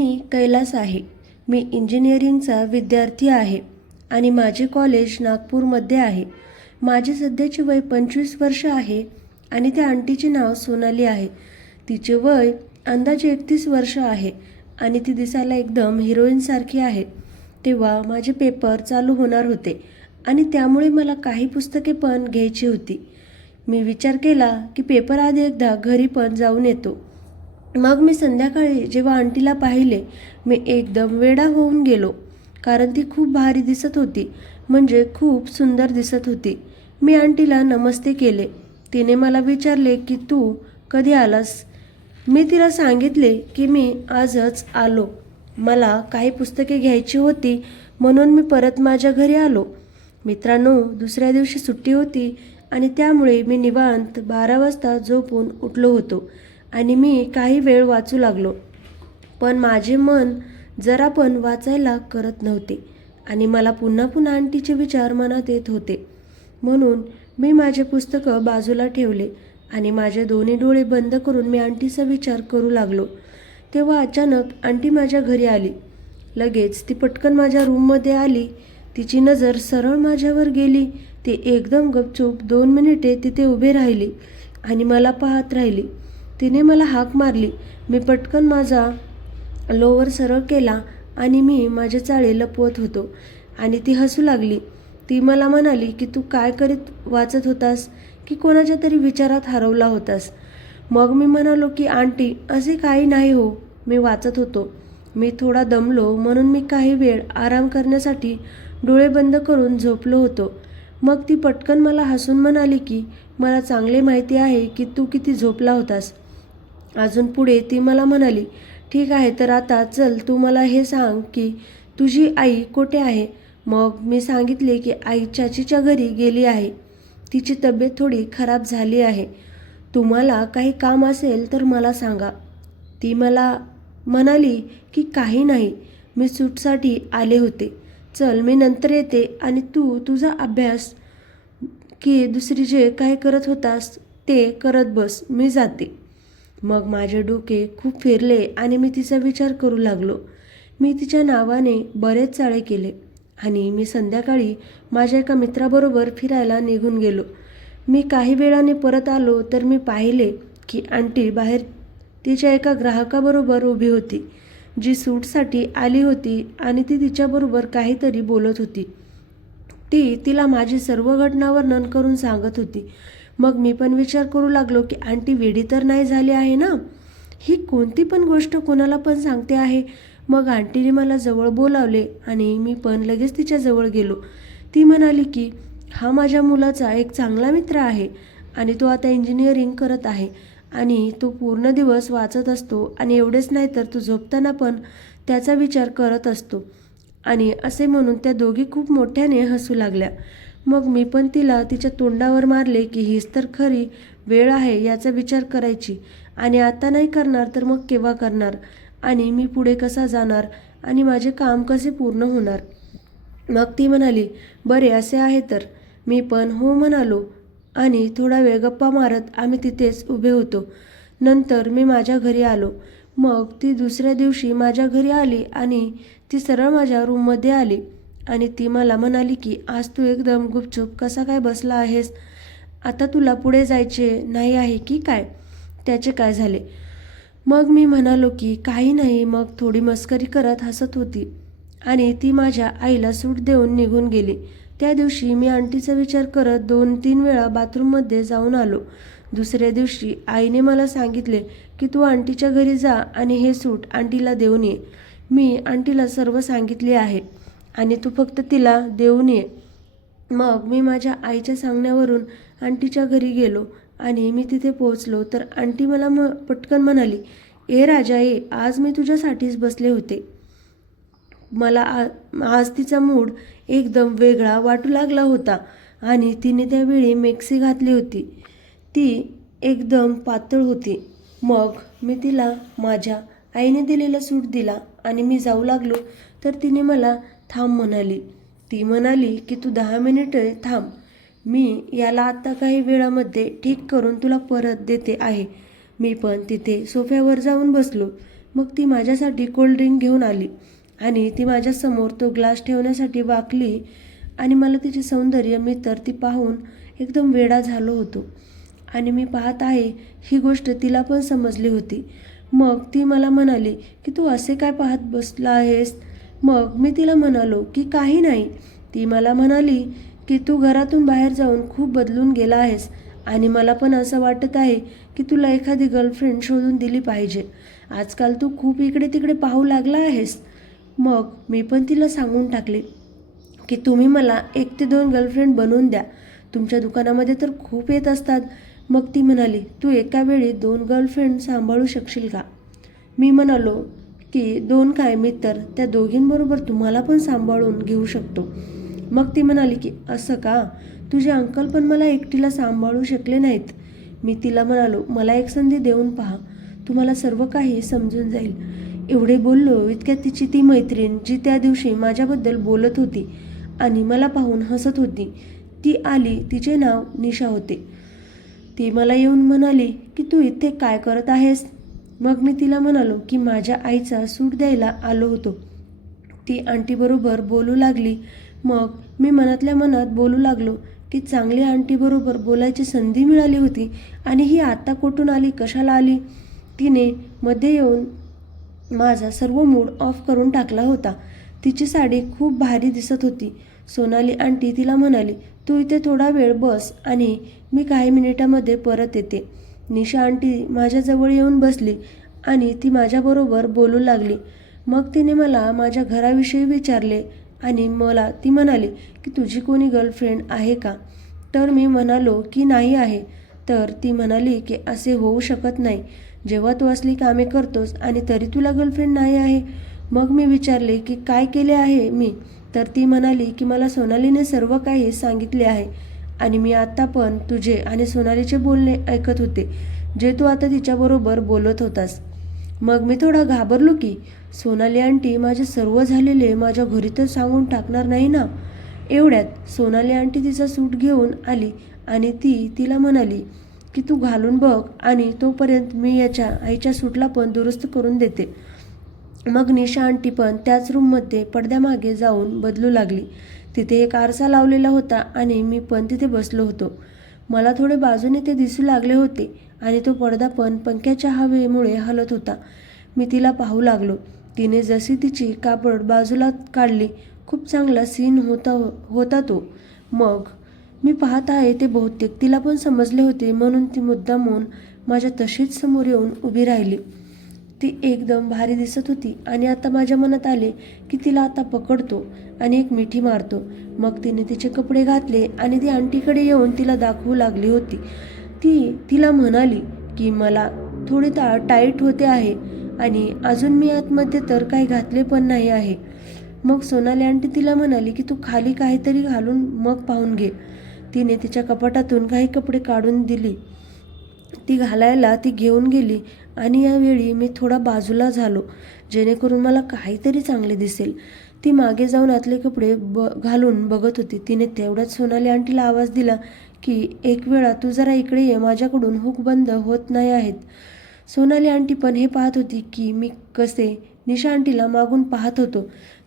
मी कैलास आहे. मी इंजिनिअरिंगचा विद्यार्थी आहे आणि माझे कॉलेज नागपूरमध्ये आहे. माझे सध्याचे वय 25 वर्ष आहे आणि त्या आंटीचे नाव सोनाली आहे. तिचे वय अंदाजे 31 वर्ष आहे आणि ती दिसायला एकदम हिरोईनसारखी आहे. तेव्हा माझे पेपर चालू होणार होते आणि त्यामुळे मला काही पुस्तके पण घ्यायची होती. मी विचार केला की पेपर आधी एकदा घरी पण जाऊन येतो. मग मी संध्याकाळी जेव्हा आंटीला पाहिले, मी एकदम वेडा होऊन गेलो, कारण ती खूप भारी दिसत होती, म्हणजे खूप सुंदर दिसत होती. मी आंटीला नमस्ते केले. तिने मला विचारले की तू कधी आलास? मी तिला सांगितले की मी आजच आलो. मला काही पुस्तके घ्यायची होती म्हणून मी परत माझ्या घरी आलो. मित्रांनो, दुसऱ्या दिवशी सुट्टी होती आणि त्यामुळे मी निवांत 12 वाजता झोपून उठलो होतो आणि मी काही वेळ वाचू लागलो. पण माझे मन जरा पण वाचायला करत नव्हते आणि मला पुन्हा पुन्हा आंटीचे विचार मनात येत होते. म्हणून मी माझे पुस्तकं बाजूला ठेवले आणि माझे दोन्ही डोळे बंद करून मी आंटीचा विचार करू लागलो. तेव्हा अचानक आंटी माझ्या घरी आली. लगेच ती पटकन माझ्या रूममध्ये आली. तिची नजर सरळ माझ्यावर गेली. ती एकदम गपचूप 2 मिनिटे तिथे उभे राहिली आणि मला पाहत राहिली. तिने मला हाक मारली. मी पटकन माझा लोवर सरळ केला आणि मी माझे चाळे लपवत होतो आणि ती हसू लागली. ती मला म्हणाली की तू काय करीत वाचत होतास की कोणाच्या तरी विचारात हरवला होतास? मग मी म्हणालो की आंटी, असे काही नाही हो, मी वाचत होतो. मी थोडा दमलो म्हणून मी काही वेळ आराम करण्यासाठी डोळे बंद करून झोपलो होतो. मग ती पटकन मला हसून म्हणाली की मला चांगले माहिती आहे की तू किती झोपला होतास. अजून पुढे ती मला म्हणाली, ठीक आहे, तर आता चल तू मला हे सांग की तुझी आई कुठे आहे? मग मी सांगितले की आई चाचीच्या घरी गेली आहे. तिची तब्येत थोडी खराब झाली आहे. तुम्हाला काही काम असेल तर मला सांगा. ती मला म्हणाली की काही नाही, मी सूटसाठी आले होते. चल, मी नंतर येते आणि तू तुझा अभ्यास की दुसरी जे काय करत होतास ते करत बस, मी जाते. मग माझे डोके खूप फिरले आणि मी तिचा विचार करू लागलो. मी तिच्या नावाने बरेच चाळे केले आणि मी संध्याकाळी माझ्या एका मित्राबरोबर फिरायला निघून गेलो. मी काही वेळाने परत आलो तर मी पाहिले की आंटी बाहेर तिच्या एका ग्राहकाबरोबर उभी होती, जी सूटसाठी आली होती आणि ती तिच्याबरोबर काहीतरी बोलत होती. ती तिला माझी सर्व घटना वर्णन करून सांगत होती. मग मी पण विचार करू लागलो की आंटी वेडी तर नाही झाली आहे ना? ही कोणती पण गोष्ट कोणाला पण सांगते आहे. मग आंटीने मला जवळ बोलावले आणि मी पण लगेच तिच्या जवळ गेलो. ती म्हणाली की हा माझ्या मुलाचा एक चांगला मित्र आहे आणि तो आता इंजिनिअरिंग करत आहे आणि तो पूर्ण दिवस वाचत असतो आणि एवढेच नाही तर तो झोपताना पण त्याचा विचार करत असतो. आणि असे म्हणून त्या दोघी खूप मोठ्याने हसू लागल्या. मग मी पण तिला तिच्या तोंडावर मारले की हीच तर खरी वेळ आहे याचा विचार करायची आणि आता नाही करणार तर मग केव्हा करणार आणि मी पुढे कसा जाणार आणि माझे काम कसे पूर्ण होणार? मग ती म्हणाली, बरे असे आहे तर. मी पण हो म्हणालो आणि थोडा वेळ गप्पा मारत आम्ही तिथेच उभे होतो. नंतर मी माझ्या घरी आलो. मग ती दुसऱ्या दिवशी माझ्या घरी आली आणि ती सरळ माझ्या रूममध्ये आली आणि ती मला म्हणाली की आज तू एकदम गुपचूप कसा काय बसला आहेस? आता तुला पुढे जायचे नाही आहे की काय? त्याचे काय झाले? मग मी म्हणालो की काही नाही. मग थोडी मस्करी करत हसत होती आणि ती माझ्या आईला सूट देऊन निघून गेली. त्या दिवशी मी आंटीचा विचार करत 2-3 वेळा बाथरूममध्ये जाऊन आलो. दुसऱ्या दिवशी आईने मला सांगितले की तू आंटीच्या घरी जा आणि हे सूट आंटीला देऊन ये. मी आंटीला सर्व सांगितले आहे आणि तू फक्त तिला देऊन ये. मग मी माझ्या आईच्या सांगण्यावरून आंटीच्या घरी गेलो आणि मी तिथे पोहोचलो तर आंटी मला पटकन म्हणाली, ए राजा ये, आज मी तुझ्यासाठीच बसले होते. मला आज तिचा मूड एकदम वेगळा वाटू लागला होता आणि तिने त्यावेळी मॅक्सी घातली होती. ती एकदम पातळ होती. मग मी तिला माझ्या आईने दिलेला सूट दिला आणि मी जाऊ लागलो तर तिने मला थांब म्हणाली. ती म्हणाली की तू 10 मिनिटे थांब, मी याला आत्ता काही वेळामध्ये ठीक करून तुला परत देते आहे. मी पण तिथे सोफ्यावर जाऊन बसलो. मग ती माझ्यासाठी कोल्ड्रिंक घेऊन आली आणि ती माझ्यासमोर तो ग्लास ठेवण्यासाठी वाकली आणि मला तिचे सौंदर्य मी तर ती पाहून एकदम वेडा झालो होतो. आणि मी पाहत आहे ही गोष्ट तिला पण समजली होती. मग ती मला म्हणाली की तू असे काय पाहत बसला आहेस? मग मी तिला म्हणालो की काही नाही. ती मला म्हणाली की तू घरातून बाहेर जाऊन खूप बदलून गेला आहेस आणि मला पण असं वाटत आहे की तुला एखादी गर्लफ्रेंड शोधून दिली पाहिजे. आजकाल तू खूप इकडे तिकडे पाहू लागला आहेस. मग मी पण तिला सांगून टाकले की तुम्ही मला 1 ते 2 गर्लफ्रेंड बनवून द्या. तुमच्या दुकानामध्ये तर खूप येत असतात. मग ती म्हणाली तू एका वेळी 2 गर्लफ्रेंड सांभाळू शकशील का? मी म्हणालो की 2 काय, मी तर त्या दोघींबरोबर तुम्हाला पण सांभाळून घेऊ शकतो. मग ती म्हणाली की असं का? तुझे अंकल पण मला एकटीला सांभाळू शकले नाहीत. मी तिला म्हणालो मला एक संधी देऊन पहा, तुम्हाला सर्व काही समजून जाईल. एवढे बोललो इतक्यात तिची ती मैत्रीण जी त्या दिवशी माझ्याबद्दल बोलत होती आणि मला पाहून हसत होती ती आली. तिचे नाव निशा होते. ती मला येऊन म्हणाली की तू इथे काय करत आहेस? मग मी तिला म्हणालो की माझ्या आईचा सूट द्यायला आलो होतो. ती आंटीबरोबर बोलू लागली. मग मी मनातल्या मनात बोलू लागलो की चांगली आंटीबरोबर बोलायची संधी मिळाली होती आणि ही आत्ता कुठून आली, कशाला आली? तिने मध्ये येऊन माझा सर्व मूड ऑफ करून टाकला होता. तिची साडी खूप भारी दिसत होती. सोनाली आंटी तिला म्हणाली तू इथे थोडा वेळ बस आणि मी काही मिनिटामध्ये परत येते. निशा आंटी माझ्याजवळ येऊन बसली आणि ती माझ्याबरोबर बोलू लागली. मग तिने मला माझ्या घराविषयी विचारले आणि मला ती म्हणाली की तुझी कोणी गर्लफ्रेंड आहे का? तर मी म्हणालो की नाही आहे. तर ती म्हणाली की असे होऊ शकत नाही, जेव्हा तू असली कामे करतोस आणि तरी तुला गर्लफ्रेंड नाही आहे. मग मी विचारले की काय केले आहे मी? तर ती म्हणाली की मला सोनालीने सर्व काही सांगितले आहे आणि मी आत्ता पण तुझे आणि सोनालीचे बोलणे ऐकत होते जे तू आता तिच्याबरोबर बोलत होतास. मग मी थोडा घाबरलो की सोनाली आंटी माझे सर्व झालेले माझ्या घरी तर सांगून टाकणार नाही ना. एवढ्यात सोनाली आंटी तिचा सूट घेऊन आली आणि तिला म्हणाली की तू घालून बघ आणि तोपर्यंत मी याच्या आईच्या सूटला पण दुरुस्त करून देते. मग निशा आंटी पण त्याच रूममध्ये पडद्यामागे जाऊन बदलू लागली. तिथे एक आरसा लावलेला होता आणि मी पण तिथे बसलो होतो. मला थोडे बाजूने ते दिसू लागले होते आणि तो पडदा पण पंख्याच्या हवेमुळे हलत होता. मी तिला पाहू लागलो. तिने जशी तिची कापड बाजूला काढली, खूप चांगला सीन होता तो. मग मी पाहत आहे ते बहुतेक तिला पण समजले होते म्हणून ती मुद्दामून माझ्या तशीच समोर येऊन उभी राहिली. ती एकदम भारी दिसत होती आणि आता माझ्या मनात आले की तिला आता पकडतो आणि एक मिठी मारतो. मग तिने तिचे कपडे घातले आणि ती आंटीकडे येऊन तिला दाखवू लागली होती. तिला म्हणाली की मला थोडी टाईट होते आहे आणि अजून मी आतमध्ये तर काही घातले पण नाही आहे. मग सोनाली आंटी तिला म्हणाली की तू खाली काहीतरी घालून मग पाहून घे. तिने तिच्या कपाटातून काही कपडे काढून दिली. ती घालायला ती घेऊन गेली आणि यावेळी मी थोडा बाजूला झालो जेणेकरून मला काहीतरी चांगले दिसेल. ती मागे जाऊन आतले कपडे घालून बघत होती. तिने तेवढ्याच सोनाली आंटीला आवाज दिला की एक वेळा तू जरा इकडे ये, माझ्याकडून हुक बंद होत नाही आहेत. सोनाली आंटी पण हे पाहत होती की मी कसे निशा आंटीला मागून पाहत होतो.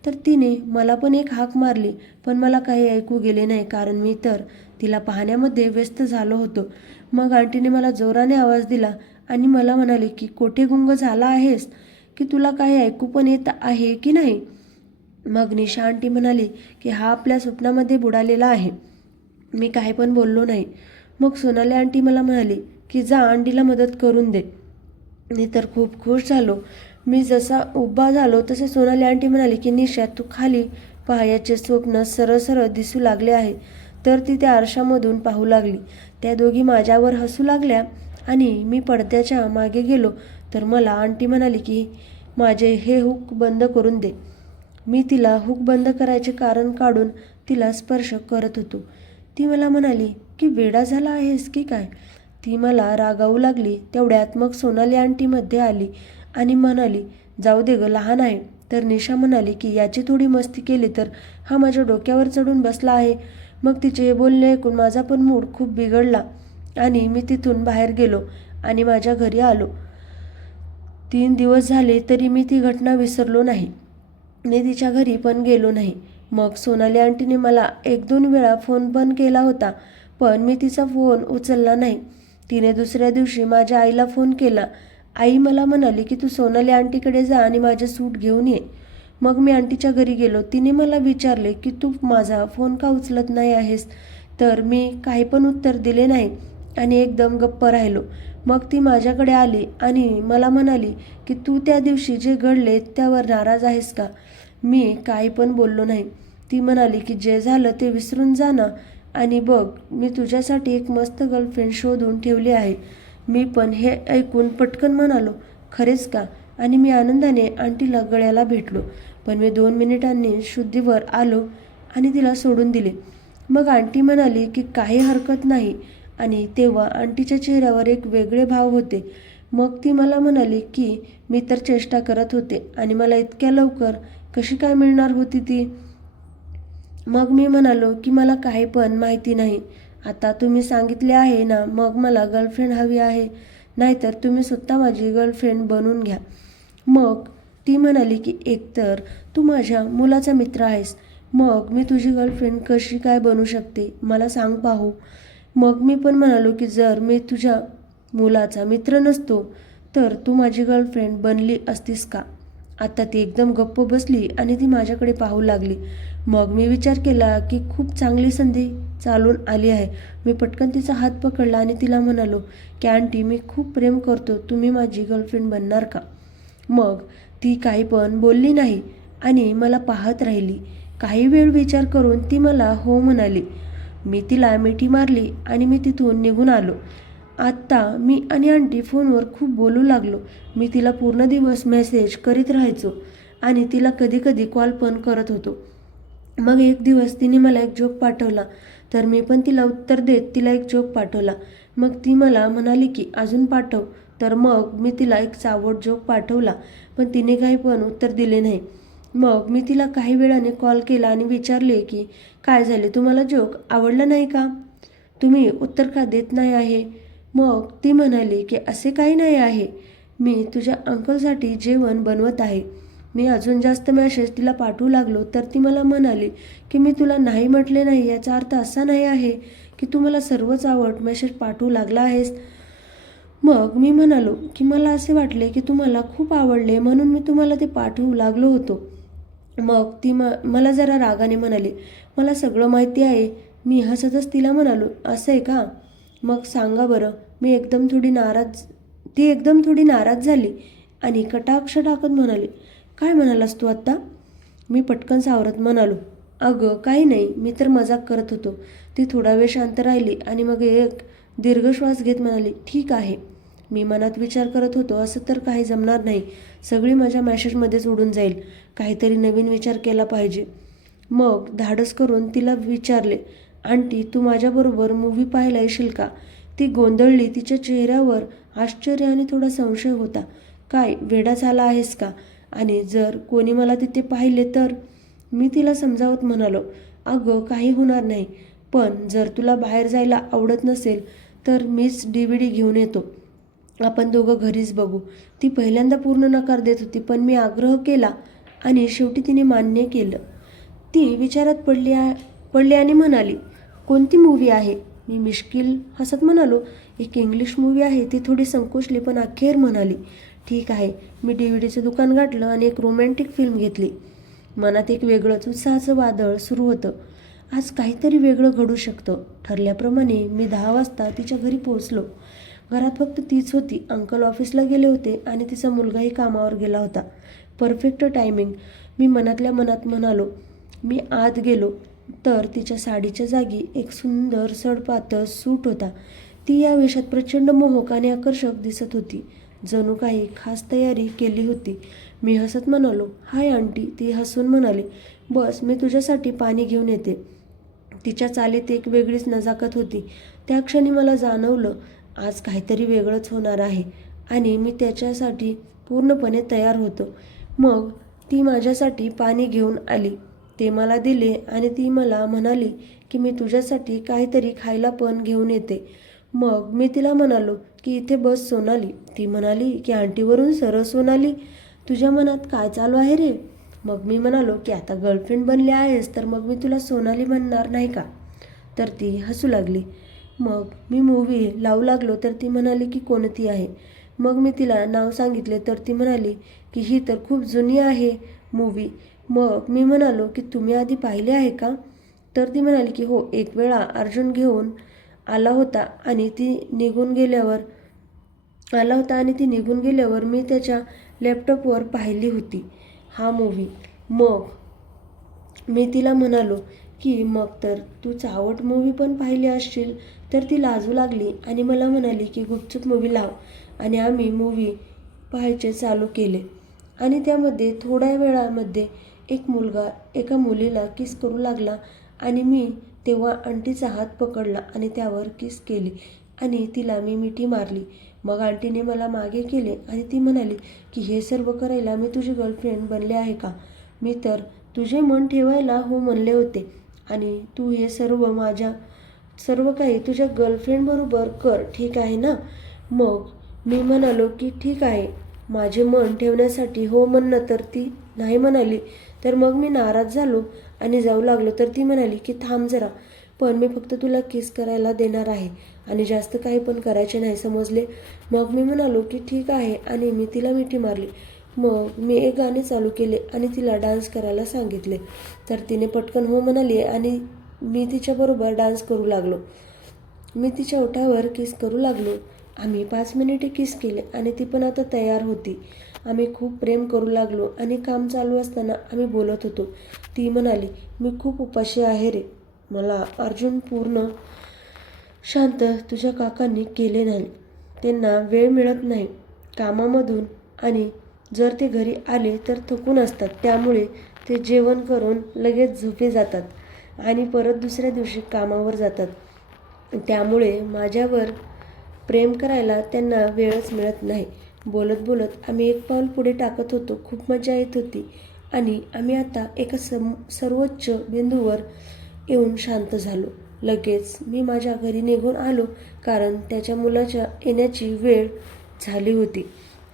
तर तिने मला पण एक हाक मारली पण मला काही ऐकू गेले नाही कारण मी तर तिला पाहण्यामध्ये व्यस्त झालो होतो. मग आंटीने मला जोराने आवाज दिला आणि मला म्हणाले की कोठे गुंग झाला आहेस की तुला काही ऐकू पण येत आहे की नाही? मग निशा आंटी म्हणाली की हा आपल्या स्वप्नामध्ये बुडालेला आहे. मी काही पण बोललो नाही. मग सोनाली आंटी मला म्हणाली की जा आंटीला मदत करून दे. मी तर खूप खुश झालो. मी जसा उभा झालो तसे सोनाली आंटी म्हणाली की निशा तू खाली पहा, याचे स्वप्न सरळ सरळ दिसू लागले आहे. तर ती त्या आरशामधून पाहू लागली. त्या दोघी माझ्यावर हसू लागल्या आणि मी पडद्याच्या मागे गेलो तर मला आंटी म्हणाली की माझे हे हुक बंद करून दे. मी तिला हुक बंद करायचे कारण काढून तिला स्पर्श करत होतो. ती मला म्हणाली की वेडा झाला आहेस की काय? ती मला रागावू लागली. तेवढ्यात मग सोनाली आंटी मध्ये आली आणि म्हणाली जाऊ दे ग, लहान आहे. तर निशा म्हणाली की याची थोडी मस्ती केली तर हा माझ्या डोक्यावर चढून बसला आहे. मग तिचे हे बोलणे ऐकून माझा पण मूड खूप बिघडला आणि मी तिथून बाहेर गेलो आणि माझ्या घरी आलो. 3 दिवस झाले तरी मी ती घटना विसरलो नाही. मी तिच्या घरी पण गेलो नाही. मग सोनाली आंटीने मला 1-2 वेळा फोन पण केला होता, पण मी तिचा फोन उचलला नाही. तिने दुसऱ्या दिवशी माझ्या आईला फोन केला. आई मला म्हणाली की तू सोनाली आंटीकडे जा आणि माझे सूट घेऊन ये. मग मी आंटीच्या घरी गेलो. तिने मला विचारले की तू माझा फोन का उचलत नाही आहेस? तर मी काही पण उत्तर दिले नाही आणि एकदम गप्प राहिलो. मग ती माझ्याकडे आली आणि मला म्हणाली की तू त्या दिवशी जे घडले त्यावर नाराज आहेस का? मी काही पण बोललो नाही. ती म्हणाली की जे झालं ते विसरून जा ना, आणि बघ मी तुझ्यासाठी एक मस्त गर्लफ्रेंड शोधून ठेवली आहे. मी पण हे ऐकून पटकन म्हणालो, खरेच का? आणि मी आनंदाने आंटीला गळ्याला भेटलो. पण मी 2 मिनिटांनी शुद्धीवर आलो आणि तिला सोडून दिले. मग आंटी म्हणाली की काही हरकत नाही, आणि तेव्हा आंटीच्या चेहऱ्यावर एक वेगळे भाव होते. मग ती मला म्हणाली की मी तर चेष्टा करत होते आणि मला इतक्या लवकर कशी काय मिळणार होती ती? मग मी म्हणालो की मला काही पण माहिती नाही. आता तुम्ही सांगितले आहे ना, मग मला गर्लफ्रेंड हवी आहे, नाहीतर तुम्ही स्वतः माझी गर्लफ्रेंड बनवून घ्या. मग ती म्हणाली की एकतर तू माझ्या मुलाचा मित्र आहेस, मग मी तुझी गर्लफ्रेंड कशी काय बनू शकते मला सांग पाहू. मग मी पण म्हणालो की जर मी तुझ्या मुलाचा मित्र नसतो तर तू माझी गर्लफ्रेंड बनली असतीस का? आता ती एकदम गप्प बसली आणि ती माझ्याकडे पाहू लागली. मग मी विचार केला की खूप चांगली संधी चालून आली आहे. मी पटकन तिचा हात पकडला आणि तिला म्हणालो की आंटी मी खूप प्रेम करतो, तुम्ही माझी गर्लफ्रेंड बनणार का? मग ती काही पण बोलली नाही आणि मला पाहत राहिली. काही वेळ विचार करून ती मला हो म्हणाली. मी तिला मिठी मारली आणि मी तिथून निघून आलो. आत्ता मी आणि आंटी फोनवर खूप बोलू लागलो. मी तिला पूर्ण दिवस मेसेज करीत राहायचो आणि तिला कधी कधी कॉल पण करत होतो. मग एक दिवस तिने मला एक जोक पाठवला, तर मी पण तिला उत्तर देत तिला एक जोक पाठवला. मग ती मला म्हणाली की अजून पाठव, तर मग मी तिला एक चावट जोक पाठवला, पण तिने काही पण उत्तर दिले नाही. मग मी तिला काही वेळाने कॉल केला आणि विचारले की काय झाले, तुम्हाला जोक आवडला नाही का? तुम्ही उत्तर का देत नाही आहे? मग ती म्हणाली की असे काही नाही आहे, मी तुझ्या अंकलसाठी जेवण बनवत आहे. मी अजून जास्त मेसेज तिला पाठवू लागलो, तर ती मला म्हणाली की मी तुला नाही म्हटले नाही याचा अर्थ असा नाही आहे की तू मला सर्वच आवड मेसेज पाठवू लागला आहेस. मग मी म्हणालो की मला असे वाटले की तू मला खूप आवडले म्हणून मी तुम्हाला ते पाठवू लागलो होतो. मग ती मला जरा रागाने म्हणाली, मला सगळं माहिती आहे. मी हसतच तिला म्हणालो, असं आहे का? मग सांगा बरं. ती एकदम थोडी नाराज झाली आणि कटाक्ष टाकत म्हणाली, काय म्हणालास तू आत्ता? मी पटकन सावरत म्हणालो, अगं काही नाही, मी तर मजाक करत होतो. ती थोडा वेळ शांत राहिली आणि मग एक दीर्घ श्वास घेत म्हणाली, ठीक आहे. मी मनात विचार करत होतो, असं तर काही जमणार नाही. सगळी माझ्या मॅसेजमध्येच उडून जाईल. काहीतरी नवीन विचार केला पाहिजे. मग धाडस करून तिला विचारले, आंटी तू माझ्याबरोबर मूव्ही पाहायला येशील का? ती गोंधळली. तिच्या चेहऱ्यावर आश्चर्य आणि थोडा संशय होता. काय वेडा झाला आहेस का? आणि जर कोणी मला तिथे पाहिले तर? मी तिला समजावत म्हणालो, अगं काही होणार नाही, पण जर तुला बाहेर जायला आवडत नसेल तर मीच DVD घेऊन येतो. आपण दोघं घरीच बघू. ती पहिल्यांदा पूर्ण नकार देत होती, पण मी आग्रह केला आणि शेवटी तिने मान्य केलं. ती विचारात पडली आणि म्हणाली, कोणती मूव्ही आहे? मी मिश्किल हसत म्हणालो, एक इंग्लिश मूव्ही आहे. ती थोडी संकोचली पण अखेर म्हणाली, ठीक आहे. मी DVDचं दुकान गाठलं आणि एक रोमॅन्टिक फिल्म घेतली. मनात एक वेगळंच उत्साहाचं वादळ सुरू होतं. आज काहीतरी वेगळं घडू शकतं. ठरल्याप्रमाणे मी 10 वाजता तिच्या घरी पोहोचलो. घरात फक्त तीच होती. अंकल ऑफिसला गेले होते आणि तिचा मुलगाही कामावर गेला होता. Perfect timing. मी मनातल्या मनात म्हणालो. मी आत गेलो तर तिच्या साडीच्या जागी एक सुंदर सडपातळ सूट होता. ती या वेशात प्रचंड मोहक आणि आकर्षक दिसत होती, जणू काही खास तयारी केली होती. मी हसत म्हणालो, हाय आंटी. ती हसून म्हणाली, बस मी तुझ्यासाठी पाणी घेऊन येते. तिच्या चालीत एक वेगळीच नजाकत होती. त्या क्षणी मला जाणवलं, आज काहीतरी वेगळंच होणार आहे आणि मी त्याच्यासाठी पूर्णपणे तयार होतो. मग ती माझ्यासाठी पाणी घेऊन आली. ते मला दिले आणि ती मला म्हणाली की मी तुझ्यासाठी काहीतरी खायला पण घेऊन येते. मग मी तिला म्हणालो, की इथे बस सोनाली. ती म्हणाली की आंटीवरून सरळ सोनाली, तुझ्या मनात काय चालू आहे रे? मग मी म्हणालो की आता गर्लफ्रेंड बनली आहेस तर मग मी तुला सोनाली म्हणणार नाही का? तर ती हसू लागली. मग मी मूव्ही लावू लागलो तर ती म्हणाली की कोणती आहे? मग मी तिला नाव सांगितले तर ती म्हणाली की ही तर खूप जुनी आहे मूव्ही. मग मी म्हणालो की तुम्ही आधी पाहिले आहे का? तर ती म्हणाली की हो, एक वेळा अर्जुन घेऊन आला होता आणि ती निघून गेल्यावर मी त्याच्या लॅपटॉपवर पाहिली होती हा मूव्ही. मग मी तिला म्हणालो की मग तर तू चावट मूव्ही पण पाहिली असशील. तर ती लाजू लागली आणि मला म्हणाली की गुपचूप मूव्ही लाव. आणि आम्ही मूव्ही पाहायचे चालू केले आणि त्यामध्ये थोड्या वेळामध्ये एक मुलगा एका मुलीला किस करू लागला आणि मी तेव्हा आंटीचा हात पकडला आणि त्यावर किस केली आणि तिला मी मिठी मारली. मग आंटीने मला मागे केले आणि ती म्हणाली की हे सर्व करायला मी तुझी गर्लफ्रेंड बनले आहे का? मी तर तुझे मन ठेवायला हो म्हणले होते आणि तू हे सर्व काही तुझ्या गर्लफ्रेंडबरोबर कर, ठीक आहे ना? मग मी म्हणालो की ठीक आहे. माझे मन ठेवण्यासाठी हो म्हणणं तर ती नाही म्हणाली. तर मग मी नाराज झालो आणि जाऊ लागलो तर ती म्हणाली की थांब जरा, पण मी फक्त तुला किस करायला देणार आहे आणि जास्त काही पण करायचे नाही, समजले? मग मी म्हणालो की ठीक आहे आणि मी तिला मिठी मारली. मग मी एक गाणे चालू केले आणि तिला डान्स करायला सांगितले. तर तिने पटकन हो म्हणाली आणि मी तिच्याबरोबर डान्स करू लागलो. मी तिच्या ओठावर किस करू लागलो. आम्ही 5 मिनिटे किस केले आणि ती पण आता तयार होती. आम्ही खूप प्रेम करू लागलो आणि काम चालू असताना आम्ही बोलत होतो. ती म्हणाली, मी खूप उपाशी आहे रे. मला अर्जुन पूर्ण शांत तुझ्या काकांनी केले नाही. त्यांना वेळ मिळत नाही कामामधून आणि जर ते घरी आले तर थकून असतात. त्यामुळे ते जेवण करून लगेच झोपी जातात आणि परत दुसऱ्या दिवशी कामावर जातात. त्यामुळे माझ्यावर प्रेम करायला त्यांना वेळच मिळत नाही. बोलत बोलत आम्ही एक पाऊल पुढे टाकत होतो. खूप मजा येत होती आणि आम्ही आता एका सर्वोच्च बिंदूवर येऊन शांत झालो. लगेच मी माझ्या घरी निघून आलो कारण त्याच्या मुलाच्या येण्याची वेळ झाली होती.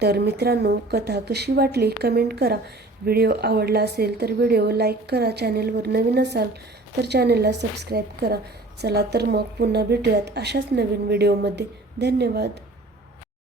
तर मित्रांनो, कथा कशी वाटली कमेंट करा. व्हिडिओ आवडला असेल तर व्हिडिओ लाईक करा. चॅनेलवर नवीन असाल तर चॅनेलला सबस्क्राईब करा. चला तर मग पुन्हा भेटूयात अशाच नवीन व्हिडिओमध्ये. धन्यवाद.